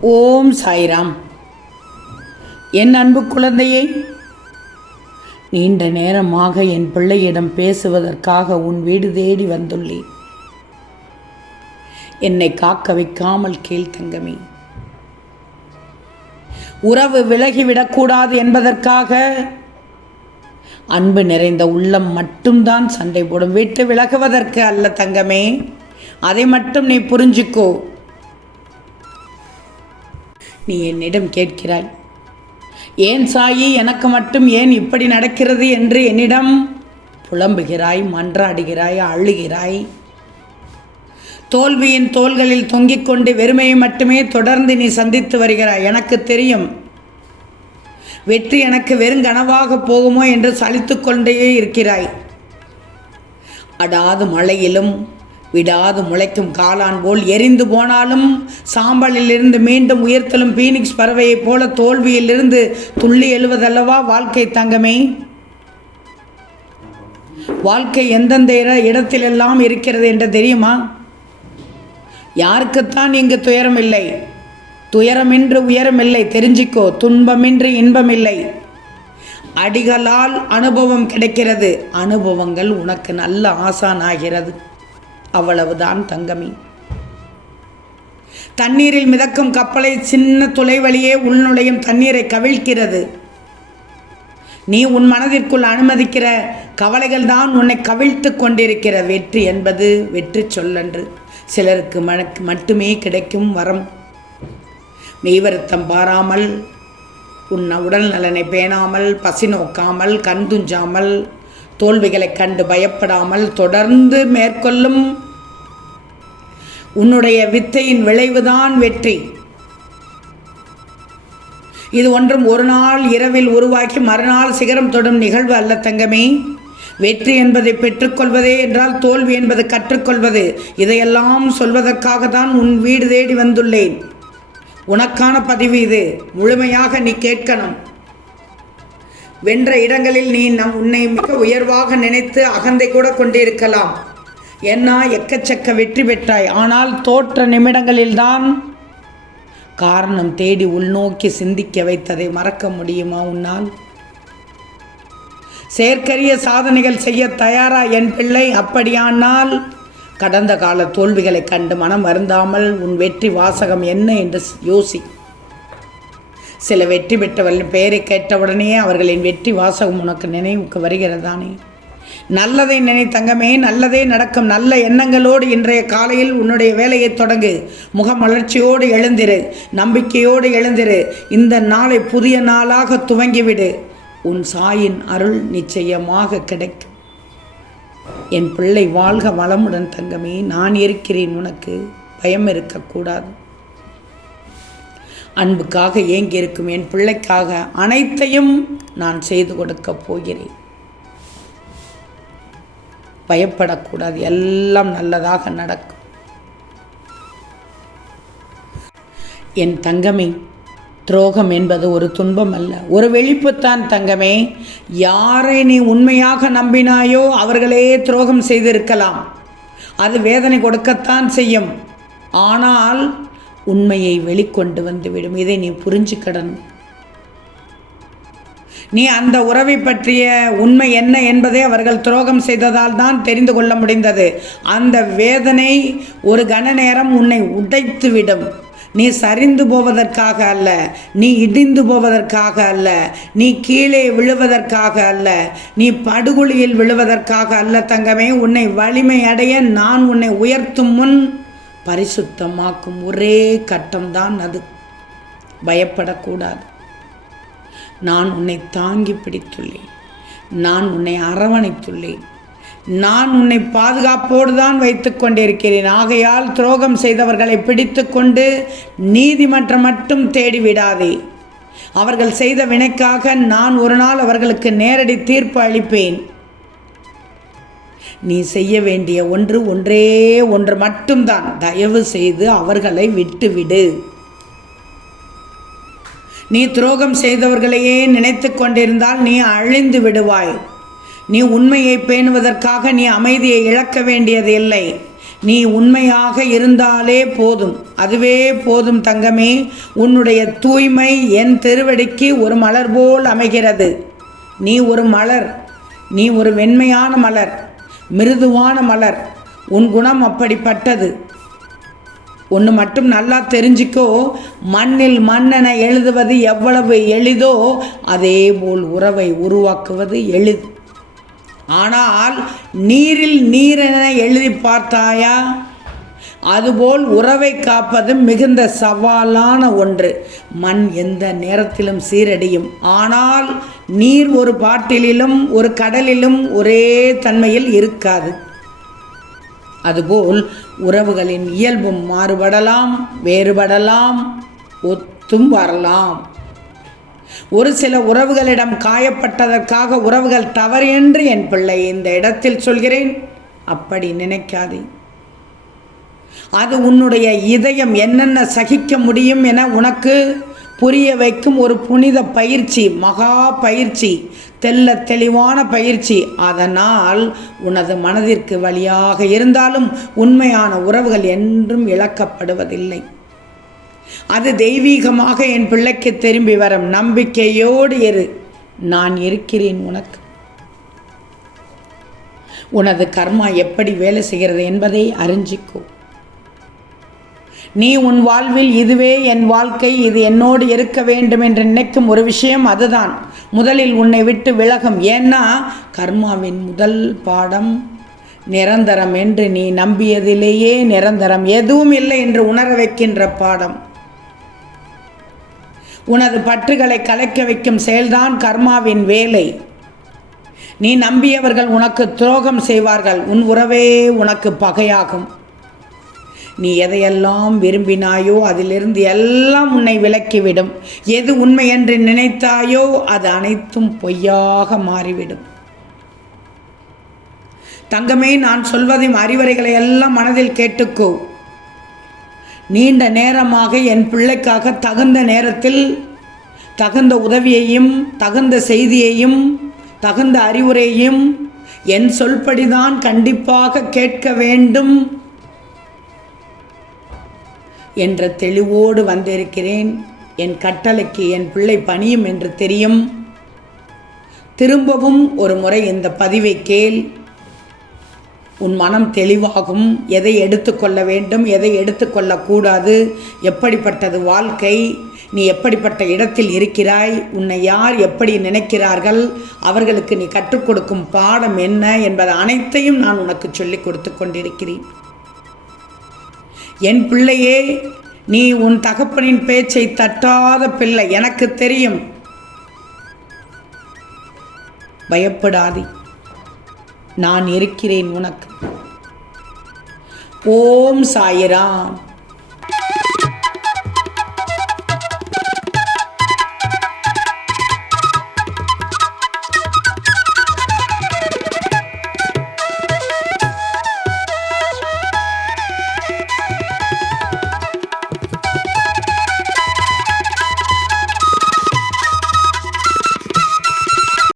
ஓம் சாய்ராம். என் அன்பு குழந்தையே நீண்ட நேரமாக என் பிள்ளையிடம் பேசுவதற்காக உன் வீடு தேடி வந்துள்ளேன். என்னை காக்க வைக்காமல் கேள் தங்கமே. உறவு விலகிவிடக்கூடாது என்பதற்காக அன்பு நிறைந்த உள்ளம் மட்டும்தான் சண்டை போடும். விட்டு விலகுவதற்கு அல்ல தங்கமே அதை மட்டும் நீ புரிஞ்சுக்கோ. நீ என்னிடம் கேட்கிறாய். ஏன் சாயி எனக்கு மட்டும் ஏன் இப்படி நடக்கிறது என்று என்னிடம் புலம்புகிறாய் மன்றாடுகிறாய் அழுகிறாய். தோல்வியின் தோள்களில் தொங்கிக் கொண்டு வெறுமையை மட்டுமே தொடர்ந்து நீ சந்தித்து வருகிறாய். எனக்கு தெரியும் வெற்றி எனக்கு வெறுங்கனவாக போகுமோ என்று சலித்து கொண்டே இருக்கிறாய். அடாது மழையிலும் விடாது முளைக்கும் காளான் போல் எரிந்து போனாலும் சாம்பலிலிருந்து மீண்டும் உயர்த்தலும் பீனிக்ஸ் பறவையைப் போல தோல்வியிலிருந்து துள்ளி எழுவதல்லவா வாழ்க்கை தங்கமே? வாழ்க்கை எந்தெந்த இட இடத்திலெல்லாம் இருக்கிறது என்று தெரியுமா? யாருக்குத்தான் இங்கு துயரம் இல்லை துயரமின்றி உயரமில்லை தெரிஞ்சிக்கோ. துன்பமின்றி இன்பமில்லை. அடிகளால் அனுபவம் கிடைக்கிறது. அனுபவங்கள் உனக்கு நல்ல ஆசான் ஆகிறது அவ்வளவுதான் தங்கமி. தண்ணீரில் மிதக்கும் கப்பலை சின்ன துளை வழியே உள்நுழையும் தண்ணீரை கவிழ்க்கிறது. நீ உன் மனதிற்குள் அனுமதிக்கிற கவலைகள் தான் உன்னை கவிழ்த்து கொண்டிருக்கிற வெற்றி என்பது வெற்றி சொல்லன்று. சிலருக்கு மனக்கு மட்டுமே கிடைக்கும் வரம். மெய்வருத்தம் பாராமல் உன் உடல் நலனை பேணாமல் பசி நோக்காமல் கண் துஞ்சாமல் தோல்விகளை கண்டு பயப்படாமல் தொடர்ந்து மேற்கொள்ளும். உன்னுடைய வித்தையின் விளைவுதான் வெற்றி. இது ஒன்றும் ஒரு நாள் இரவில் உருவாக்கி மறுநாள் சிகரம் தொடும் நிகழ்வு அல்ல தங்கமே. வெற்றி என்பதை பெற்றுக்கொள்வதே என்றால் தோல்வி என்பது கற்றுக்கொள்வது. இதையெல்லாம் சொல்வதற்காக தான் உன் வீடு தேடி வந்துள்ளேன். உனக்கான பதிவு இது. முழுமையாக நீ கேட்கணும். வென்ற இடங்களில் நீ நம் உன்னை மிக உயர்வாக நினைத்து அகந்தை கூட கொண்டிருக்கலாம். ஏன்னா எக்கச்சக்க வெற்றி பெற்றாய். ஆனால் தோற்ற நிமிடங்களில்தான் காரணம் தேடி உள்நோக்கி சிந்திக்க வைத்ததை மறக்க முடியுமா உன்னால்? செயற்கரிய சாதனைகள் செய்ய தயாரா என் பிள்ளை? அப்படியானால் கடந்த கால தோல்விகளைக் கண்டு மனம் வருந்தாமல் உன் வெற்றி வாசகம் என்ன என்று யோசி. சில வெற்றி பெற்றவர்களின் பெயரை கேட்டவுடனே அவர்களின் வெற்றி வாசகம் உனக்கு நினைவுக்கு வருகிறதானே? நல்லதை நினை தங்கமே நல்லதே நடக்கும் நல்ல எண்ணங்களோடு இன்றைய காலையில் உன்னுடைய வேலையை தொடங்கு. முகமலர்ச்சியோடு எழுந்திரு நம்பிக்கையோடு எழுந்திரு. இந்த நாளை புதிய நாளாக துவங்கிவிடு. உன் சாயின் அருள் நிச்சயமாக கிடைக்கும். என் பிள்ளை வாழ்க வளமுடன் தங்கமே நான் இருக்கிறேன் உனக்கு. பயம் இருக்கக்கூடாது. அன்புக்காக ஏங்கியிருக்கும் என் பிள்ளைக்காக அனைத்தையும் நான் செய்து கொடுக்கப் போகிறேன். பயப்படக்கூடாது எல்லாம் நல்லதாக நடக்கும். என் தங்கமே துரோகம் என்பது ஒரு துன்பம் அல்ல. ஒரு வெளிப்புத்தான் தங்கமே யாரை நீ உண்மையாக நம்பினாயோ அவர்களே துரோகம் செய்திருக்கலாம். அது வேதனை கொடுக்கத்தான் செய்யும். ஆனால் உண்மையை வெளிக்கொண்டு வந்துவிடும். இதை நீ புரிஞ்சுக்கிடணும். நீ அந்த உறவை பற்றிய உண்மை என்ன என்பதை அவர்கள் துரோகம் செய்ததால் தான் தெரிந்து கொள்ள முடிந்தது. அந்த வேதனை ஒரு கன நேரம் உன்னை உடைத்துவிடும். நீ சரிந்து போவதற்காக அல்ல நீ இடிந்து போவதற்காக அல்ல நீ கீழே விழுவதற்காக அல்ல நீ படுகொலியில் விழுவதற்காக அல்ல தங்கமே உன்னை வலிமை அடைய நான் உன்னை உயர்த்தும் முன் பரிசுத்தமாக்கும் ஒரே கட்டம்தான் அது. பயப்படக்கூடாது. நான் உன்னை தாங்கி பிடித்துள்ளேன். நான் உன்னை அரவணைத்துள்ளேன். நான் உன்னை பாதுகாப்போடு தான் வைத்து கொண்டிருக்கிறேன். ஆகையால் துரோகம் செய்தவர்களை பிடித்து கொண்டு நீதிமன்றம் மட்டும் தேடிவிடாதே அவர்கள் செய்த வினைக்காக நான் ஒரு நாள் அவர்களுக்கு நேரடி தீர்ப்பு அளிப்பேன். நீ செய்ய வேண்டிய ஒன்று ஒன்றே ஒன்று மட்டும்தான். தயவு செய்து அவர்களை விட்டுவிடு. நீ துரோகம் செய்தவர்களையே நினைத்து கொண்டிருந்தால் நீ அழிந்து விடுவாய். நீ உண்மையை பேணுவதற்காக நீ அமைதியை இழக்க வேண்டியது இல்லை. நீ உண்மையாக இருந்தாலே போதும். அதுவே போதும் தங்கமே. உன்னுடைய தூய்மை என் திருவடிக்கு ஒரு மலர் போல் அமைகிறது. நீ ஒரு மலர். நீ ஒரு வெண்மையான மலர். மிருதுவான மலர். உன் குணம் அப்படிப்பட்டது. ஒன்று மட்டும் நல்லா தெரிஞ்சுக்கோ. மண்ணில் மண்ணென எழுதுவது எவ்வளவு எளிதோ அதேபோல் உறவை உருவாக்குவது எளிது. ஆனால் நீரில் நீரென எழுதி பார்த்தாயா? அதுபோல் உறவை காப்பதும் மிகுந்த சவாலான ஒன்று. மண் எந்த நேரத்திலும் சீரடியும். ஆனால் நீர் ஒரு பாட்டிலிலும் ஒரு கடலிலும் ஒரே தன்மையில் இருக்காது. அதுபோல் உறவுகளின் இயல்பும் மாறுபடலாம் வேறுபடலாம் ஒத்தும் வரலாம். ஒரு சில உறவுகளிடம் காயப்பட்டதற்காக உறவுகள் தவறு என்று என் பிள்ளை இந்த இடத்தில் சொல்கிறேன். அப்படி நினைக்காதே. அது உன்னுடைய இதயம் என்னென்ன சகிக்க முடியும் என உனக்கு புரிய வைக்கும் ஒரு புனித பயிற்சி மகா பயிற்சி தெல்ல தெளிவான பயிற்சி. அதனால் உனது மனதிற்கு வழியாக இருந்தாலும் உண்மையான உறவுகள் என்றும் இழக்கப்படுவதில்லை. அது தெய்வீகமாக என் பிள்ளைக்கு திரும்பி வரும். நம்பிக்கையோடு இரு. நான் இருக்கிறேன் உனக்கு. உனது கர்மா எப்படி வேலை செய்கிறது என்பதை அறிஞ்சிக்கோ. நீ உன் வாழ்வில் இதுவே என் வாழ்க்கை இது என்னோடு இருக்க வேண்டும் என்று நினைக்கும் ஒரு விஷயம் அதுதான். முதலில் உன்னை விட்டு விலகும். ஏன்னா கர்மாவின் முதல் பாடம் நிரந்தரம் என்று நீ நம்பியதிலேயே நிரந்தரம். எதுவும் இல்லை என்று உணர வைக்கின்ற பாடம். உனது பற்றுகளை கலைக்க வைக்கும் செயல்தான் கர்மாவின் வேலை. நீ நம்பியவர்கள் உனக்கு துரோகம் செய்வார்கள். உன் உறவே உனக்கு பகையாகும். நீ எதையெல்லாம் விரும்பினாயோ அதிலிருந்து எல்லாம் உன்னை விலக்கிவிடும். எது உண்மை என்று நினைத்தாயோ அது அனைத்தும் பொய்யாக மாறிவிடும். தங்கமே நான் சொல்வதையும் அறிவுரைகளை எல்லாம் மனதில் கேட்டுக்கோ. நீண்ட நேரமாக என் பிள்ளைக்காக தகுந்த நேரத்தில் தகுந்த உதவியையும் தகுந்த செய்தியையும் தகுந்த அறிவுரையையும் என் சொல்படிதான் கண்டிப்பாக கேட்க வேண்டும். என்ற தெளிவோடு வந்திருக்கிறேன். என் கட்டளைக்கு என் பிள்ளை பணியும் என்று தெரியும். திரும்பவும் ஒரு முறை இந்த பதிவை கேள். உன் மனம் தெளிவாகும். எதை எடுத்துக்கொள்ள வேண்டும்? எதை எடுத்துக்கொள்ளக்கூடாது எப்படிப்பட்டது வாழ்க்கை? நீ எப்படிப்பட்ட இடத்தில் இருக்கிறாய்? உன்னை யார் எப்படி நினைக்கிறார்கள்? அவர்களுக்கு நீ கற்றுக் கொடுக்கும் பாடம் என்ன? என்பது அனைத்தையும் நான் உனக்கு சொல்லிக் கொடுத்து கொண்டிருக்கிறேன். என் பிள்ளையே நீ உன் தகப்பனின் பேச்சை தட்டாத பிள்ளை எனக்கு தெரியும். பயப்படாதே. நான் இருக்கிறேன் உனக்கு. ஓம் சாயிராம்.